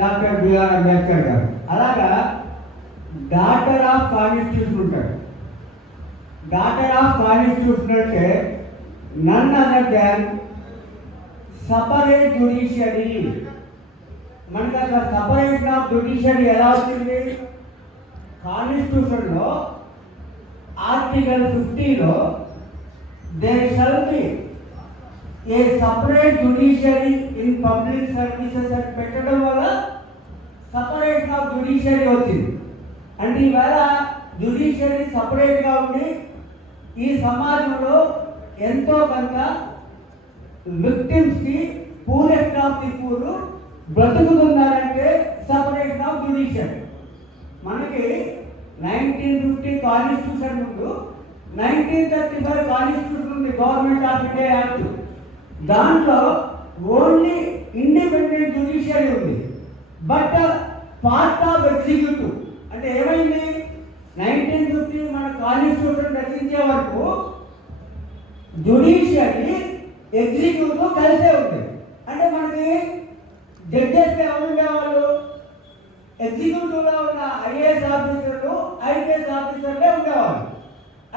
Doctor BR Ambedkar గారు. అలాగా doctor of constitution ఉంటాడు. డాక్టర్ ఆఫ్ కాన్స్టిట్యూషన్ అంటే none other than separate judiciary. మనకి అక్కడ సపరేషన్ ఆఫ్ జ్యుడిషియరీ ఎలా వచ్చింది? కాన్స్టిట్యూషన్లో ఆర్టికల్ 50లో there shall be a separate judiciary in public services అని పెట్టడం వల్ల సపరేషన్ ఆఫ్ జ్యుడిషియరీ వచ్చింది. అంటే ఈవేళ జ్యుడిషియరీ సపరేట్గా ఉండి ఈ సమాజంలో ఎంతో కొంత విక్టిమ్స్కి పూరెస్ట్ ఆఫ్ ది పూర్ బ్రతుకుతున్నారంటే సపరేషన్ ఆఫ్ జ్యుడిషియరీ. మనకి 1950 కాన్స్టిట్యూషన్ ముందు 1935 కాన్స్టిట్యూషన్ ఉంది, గవర్నమెంట్ ఆఫ్ ఇండియా యాక్ట్. దాంట్లో ఓన్లీ ఇండిపెండెంట్ జ్యుడిషియరీ ఉంది, బట్ పార్ట్ ఆఫ్ ఎగ్జిక్యూటివ్. అంటే ఏమైంది? 1950 మన కాన్స్టిట్యూషన్ రచించే వరకు జ్యుడిషియరీ ఎగ్జిక్యూటివ్ కలిసే ఉంటుంది. అంటే మనకి జడ్జెస్ ఎవరు ఉండేవాళ్ళు? ఎగ్జిక్యూటివ్లో ఉన్న ఐఏఎస్ ఆఫీసర్లు, ఐపీఎస్ ఆఫీసర్లే ఉండేవాళ్ళు.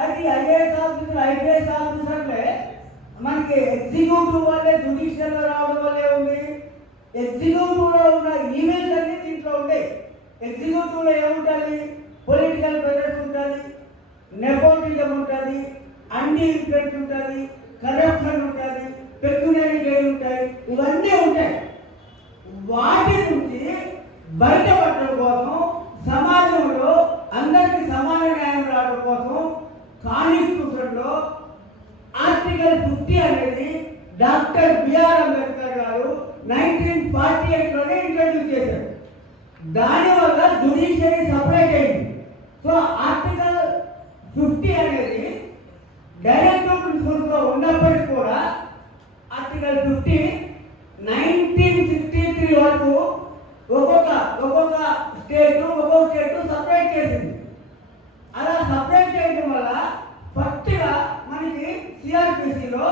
అది ఐఏఎస్ ఆఫీసర్, ఐపీఎస్ ఆఫీసర్లే మనకి ఎగ్జిక్యూటివ్ వల్లే జ్యుడిషియల్లో రావడం వల్లే ఉంది. ఎగ్జిక్యూటివ్లో ఉన్న ఈమెయిల్స్ అన్నీ దీంట్లో ఉంటాయి. ఎగ్జిక్యూటివ్లో ఏముంటుంది? పొలిటికల్ ప్రెజర్స్ ఉంటుంది, నెపోటిజం ఉంటుంది, అన్ని ఇన్ఫ్లుయెన్స్ ఉంటుంది, కరప్షన్ ఉంటుంది, పెక్యునరీ గెయిన్ ఉంటాయి. ఇవన్నీ ఉంటాయి. వాటి నుంచి బయటపడడం కోసం, సమాజంలో అందరికీ సమాన న్యాయం రావడం కోసం కాన్స్టిట్యూషన్లో ఆర్టికల్ 50 అనేది డాక్టర్ బిఆర్ అంబేద్కర్ గారు 1948లోనే ఇంట్రడ్యూస్ చేశారు. దానివల్ల జ్యుడిషియరీ సపరేట్ అయింది. సో ఆర్టికల్ 50 అనేది డైరెక్టివ్ ప్రిన్సిపల్స్లో ఉన్నప్పటికీ కూడా ఆర్టికల్ 50 1963 వరకు ఒక్కొక్క స్టేట్ సపరేట్ చేసింది. అలా సపరేట్ చేయడం వల్ల ఫస్ట్గా మనకి సిఆర్పిసిలో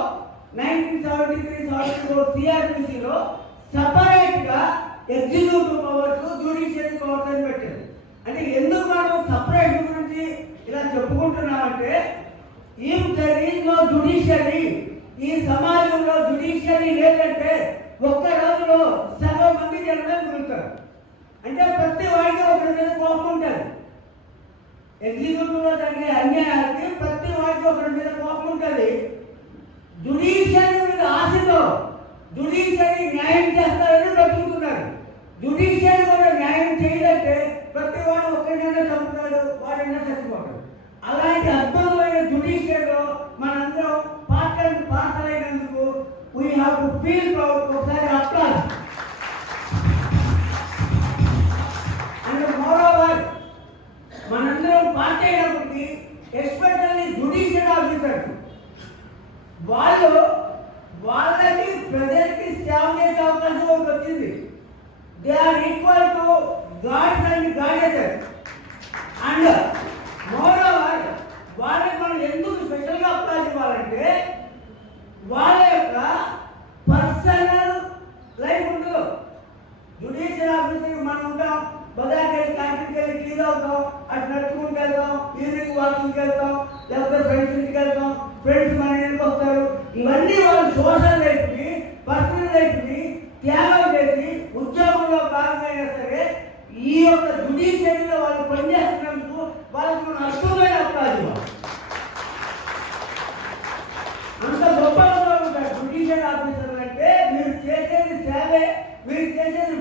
1973-74 సిఆర్పిసిలో సపరేట్గా ఎగ్జిక్యూటివ్ పవర్స్, జ్యుడిషియరీ పవర్స్ అని పెట్టారు. అంటే ఎందుకు మనం సపరేట్ గురించి ఇలా చెప్పుకుంటున్నామంటే, if there is no judiciary, ఈ సమాజంలో జ్యుడిషియరీ లేదంటే ఒక్క రోజులో సగం మంది జనమే మిగులుతారు. అంటే ప్రతి వాడికి ఒకరి మీద కోపం ఉంటుంది. ఎగ్జిక్యూటివ్లో జరిగే అన్యాయానికి ప్రతి వాడికి ఒకరి మీద కోపం ఉంటుంది. జ్యుడిషియరీ మీద ఆశతో జ్యుడిషియరీ న్యాయం చేస్తారని బ్రతుకుతున్నారు. జ్యుడిషియరీ కూడా న్యాయం చేయదంటే ప్రతి వాడు ఒకరినైనా చంపుతాడు, వాడైనా చచ్చిపోతాడు. అలాంటి అద్భుతమైన జ్యుడిషియరీలో మనందరం పార్ట్ అయినందుకు we have to feel proud. ఒకసారి అప్లాజ్. అండ్ మోరోవర్ మనందరం పార్ట్ అయినప్పటికీ ఎస్పెషల్లీ జ్యుడిషియల్ ఆఫీసర్స్ వాళ్ళకి ప్రజలకి సేవ చేసే అవకాశం ఒకటి వచ్చింది. They are equal to gods and goddesses. And moreover వాళ్ళకి మనం ఎందుకు స్పెషల్గా అప్లాజ్ ఇవ్వాలంటే, వాళ్ళ యొక్క పర్సనల్ లైఫ్ ఉండదు. జ్యుడిషియల్ ఆఫీసర్కి మనం ఉంటాం, బజార్కి వెళ్ళి, క్యాంటీన్కి వెళ్ళి టీ తాగుతాం, అటు నడుచుకుంటూ వెళ్తాం, ఈవినింగ్ వాకింగ్కి వెళ్తాం, లేకపోతే ఫ్రెండ్స్ ఇంటికి వెళ్తాం, ఫ్రెండ్స్ మన ఇంటికి వస్తారు. ఇవన్నీ వాళ్ళు సోషల్ లైఫ్ని, పర్సనల్ లైఫ్ని త్యాగం చేసి ఉద్యోగంలో భాగంగా అయినా సరే ఈ యొక్క జ్యుడిషియరీలో వాళ్ళు పనిచేస్తున్నందుకు వాళ్ళకి మనం అద్భుతమైన అప్లాజ్ ఇవ్వాలి. అంత గొప్పగా ఉంటారు జ్యుడిషియల్ ఆఫీసర్లు అంటే. మీరు చేసేది సేవే, మీరు చేసేది